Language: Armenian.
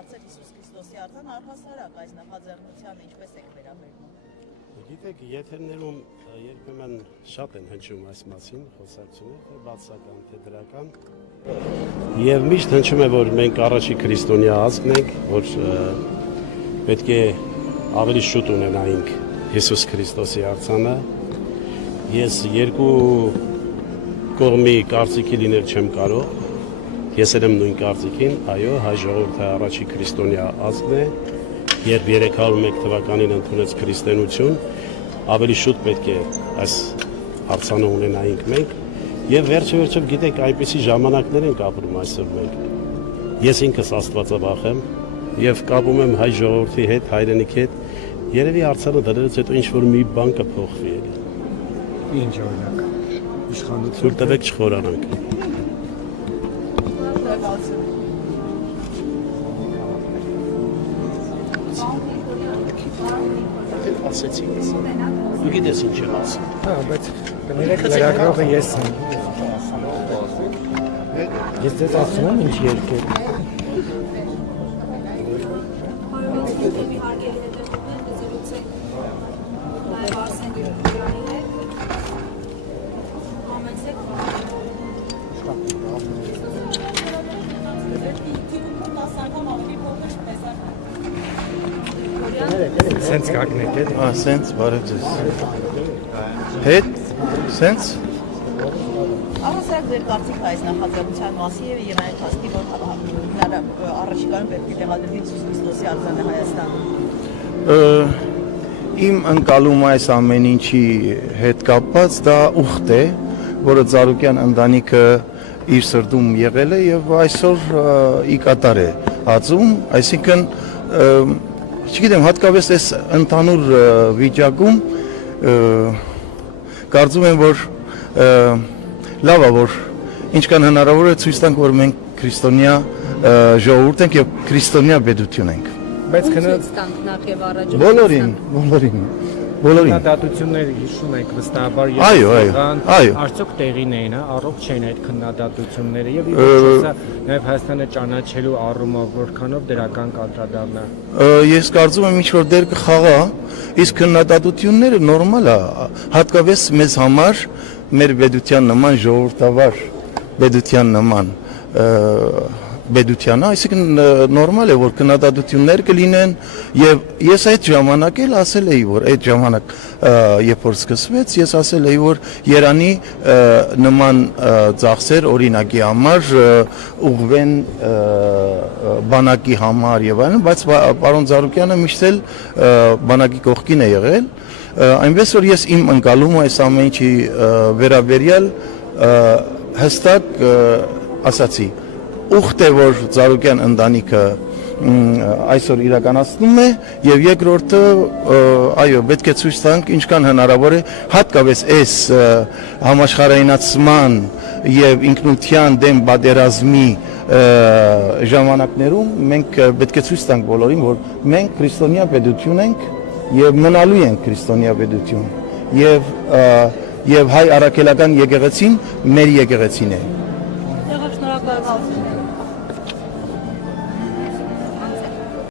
բարձր Հիսուս Քրիստոսի արձան առհասարակ այս նախաձեռնությանը ինչպես եք վերաբերվում։ Գիտեք, եթերներում երբեմն շատ են հնչում այս մասին խոսակցություններ, թե բացական, թե դրական։ Եվ միշտ հնչում է, որ մենք առաջի քրիստոնյա ազգն ենք, որ պետք է ավելի շուտ ունենայինք Հիսուս Քրիստոսի արձանը։ Ես երկու կողմի կարծիքի լինել չեմ կարող։ Ես եմ նույն կարծիքին, այո, հայ ժողովուրդը առաջի քրիստոնյա ազգն է, երբ 301 թվականին ընդունեց քրիստոնեություն, ավելի շուտ պետք է այս արձանը ունենայինք մենք, եւ վերջը գիտեք, այնպիսի ժամանակներ ենք ապրում այսօր մենք։ Ես ինքս Աստվածավախ եմ եւ կապում եմ հայ ժողովրդի հետ, հայրենիքի հետ, երևի արձանը դրելուց հետո ինչ որ մի բան կփոխվի էլի։ Ինչ օրինակ։ Իշխանություն։ Թույլ տվեք չխորանանք։ Ասեցի ես։ Դու գիտես ինչ եմ ասում։ Հա, բայց կներեք լրագրողը ես եմ։ Ես ձեզ ասում եմ ինչ երկեր։ Սենց կակնեք էդ։ Սենց, բարև ձեզ։ Հետ, սենց։ Առհասարակ ձեր կարծիքն այս նախաձեռնության մասին եւ Իրանի փաստի, որ առաջիկայում պետք է տեղադրվի Հիսուս Քրիստոսի արձանը Հայաստանում։ Իմ ընկալումը այս ամեն ինչի հետ կապված դա ուխտ է, որը Ծառուկյան ընտանիքը իր սրտում եղել է եւ այսօր ի կատար է հածում, այսինքն չգիտեմ, հատկապես այս ընդհանուր վիճակում կարծում եմ, որ լավ է, որ ինչքան հնարավոր է ցույց տանք, որ մենք քրիստոնյա ժողովուրդ ենք եւ քրիստոնյա պետություն ենք։ Բայց ցույց տանք նախ եւ առաջ։ Բոլորին։ Քննադատություններ հիշում եք վստահաբար այո, արդյոք տեղին էին, առողջ չէին այդ քննադատությունները եւ իհարկե նաեւ Հայաստանը ճանաչելու առումով որքանով դրական կադրադառնա։ Ես կարծում եմ ինչ որ դեր կխաղա, իսկ քննադատությունները նորմալ է, հատկապես մեզ համար մեր պետության նման ժողովրդավար պետության նման պետությանը, այսինքն նորմալ է, որ քննադատություններ կլինեն եւ ես այդ ժամանակ էլ ասել էի, որ այդ ժամանակ երբ որ սկսվեց, ես ասել էի, որ Երանի նման ծախսեր օրինակի համար ուղղվեն բանակի համար եւ այլն, բայց պարոն Ծառուկյանը միշտ էլ բանակի կողքին է եղել, այնպես որ ես իմ ընկալումը այս ամեն ինչի վերաբերյալ հստակ ասացի ուխտ է, որ Ծառուկյան ընտանիքը այսօր իրականացնում է եւ երկրորդը այո, պետք է ցույց տանք ինչքան հնարավոր է հատկապես այս համաշխարհայնացման եւ ինքնության դեմ պատերազմի ժամանակներում մենք պետք է ցույց տանք բոլորին, որ մենք քրիստոնյա պետություն ենք եւ մնալու ենք քրիստոնյա պետություն եւ հայ առաքելական եկեղեցին մեր եկեղեցին է։ Շնորհակալություն։